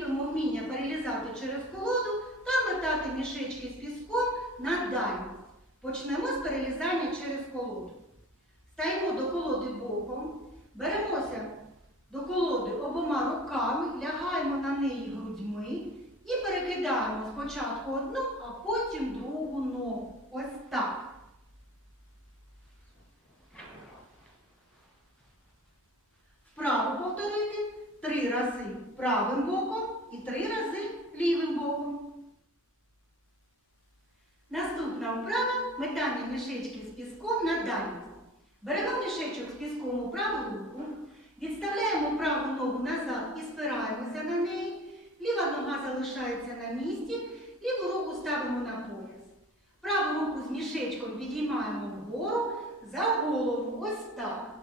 закріпимо вміння перелізати через колоду та метати мішечки з піском на дальність. Почнемо з перелізання через колоду. Стаємо до колоди боком, беремося до колоди обома руками, лягаємо на неї грудьми і перекидаємо спочатку одну, а потім другу ногу. Ось так. Вправо повторити три рази правим боком і три рази лівим боком. Наступна вправа метання мішечки з піском на дальність. Беремо мішечок з піском у праву руку, відставляємо праву ногу назад і спираємося на неї. Ліва нога залишається на місці, ліву руку ставимо на пояс. Праву руку з мішечком підіймаємо вгору за голову. Ось так.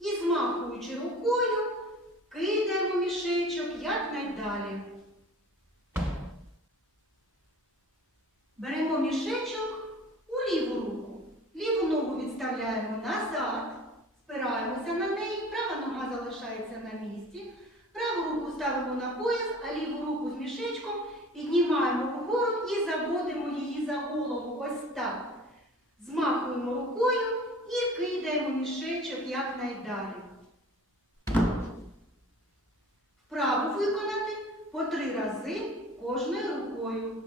І змахуючи рукою, кидаємо мішечок якнайдалі. Беремо мішечок у ліву руку. Ліву ногу відставляємо назад, спираємося на неї, права нога залишається на місці. Праву руку ставимо на пояс, а ліву руку з мішечком піднімаємо вгору і заводимо її за голову. Ось так. Змахуємо рукою і кидаємо мішечок якнайдалі. Вправу виконати по три рази кожною рукою.